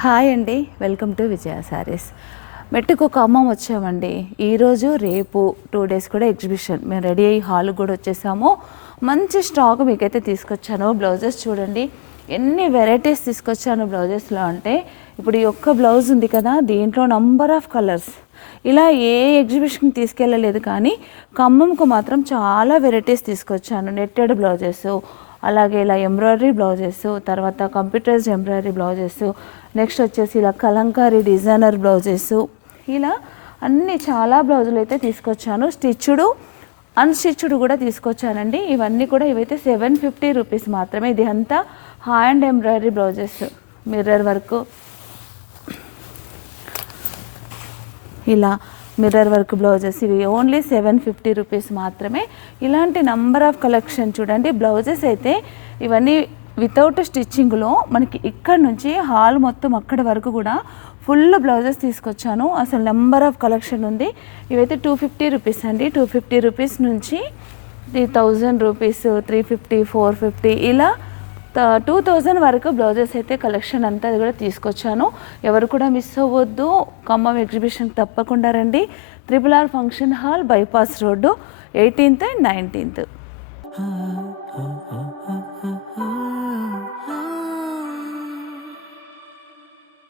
Hi అండి, welcome to విజయ శారీస్. మెట్టుకు ఖమ్మం వచ్చామండి. ఈరోజు రేపు 2 days కూడా ఎగ్జిబిషన్. మేము రెడీ అయ్యి హాల్ కూడా వచ్చేసాము. మంచి స్టాక్ మీకైతే తీసుకొచ్చాను. బ్లౌజెస్ చూడండి ఎన్ని వెరైటీస్ తీసుకొచ్చాను బ్లౌజెస్లో అంటే, ఇప్పుడు ఈ ఒక్క బ్లౌజ్ ఉంది కదా, దీంట్లో నంబర్ ఆఫ్ కలర్స్. ఇలా ఏ ఎగ్జిబిషన్కి తీసుకెళ్ళలేదు, కానీ ఖమ్మంకు మాత్రం చాలా వెరైటీస్ తీసుకొచ్చాను. నెట్టెడ్ బ్లౌజెస్, అలాగే ఇలా ఎంబ్రాయిడరీ బ్లౌజెస్, తర్వాత కంప్యూటరైజ్డ్ ఎంబ్రాయిడరీ బ్లౌజెస్, నెక్స్ట్ వచ్చేసి ఇలా కలంకారీ డిజైనర్ బ్లౌజెస్, ఇలా అన్ని చాలా బ్లౌజులు అయితే తీసుకొచ్చాను. స్టిచ్డ్ అన్స్టిచ్డ్ కూడా తీసుకొచ్చానండి. ఇవన్నీ కూడా ఇవైతే 750 రూపీస్ మాత్రమే. ఇది అంతా hand embroidery blouses, mirror work, ఇలా మిర్రర్ వర్క్ బ్లౌజెస్, ఇవి ఓన్లీ 750 రూపీస్ మాత్రమే. ఇలాంటి నంబర్ ఆఫ్ కలెక్షన్ చూడండి. బ్లౌజెస్ అయితే ఇవన్నీ వితౌట్ స్టిచ్చింగ్లో మనకి ఇక్కడ నుంచి హాల్ మొత్తం అక్కడి వరకు కూడా ఫుల్ బ్లౌజెస్ తీసుకొచ్చాను. అసలు నెంబర్ ఆఫ్ కలెక్షన్ ఉంది. ఇవైతే 250 రూపీస్ అండి. 250 రూపీస్ నుంచి 1000 రూపీస్, 350, 450, ఇలా 2000 వరకు బ్లౌజెస్ అయితే కలెక్షన్ అంతా కూడా తీసుకొచ్చాను. ఎవరు కూడా మిస్ అవ్వద్దు. ఖమ్మం ఎగ్జిబిషన్ తప్పకుండా రండి. RRR function hall, bypass road, 18th and 19th.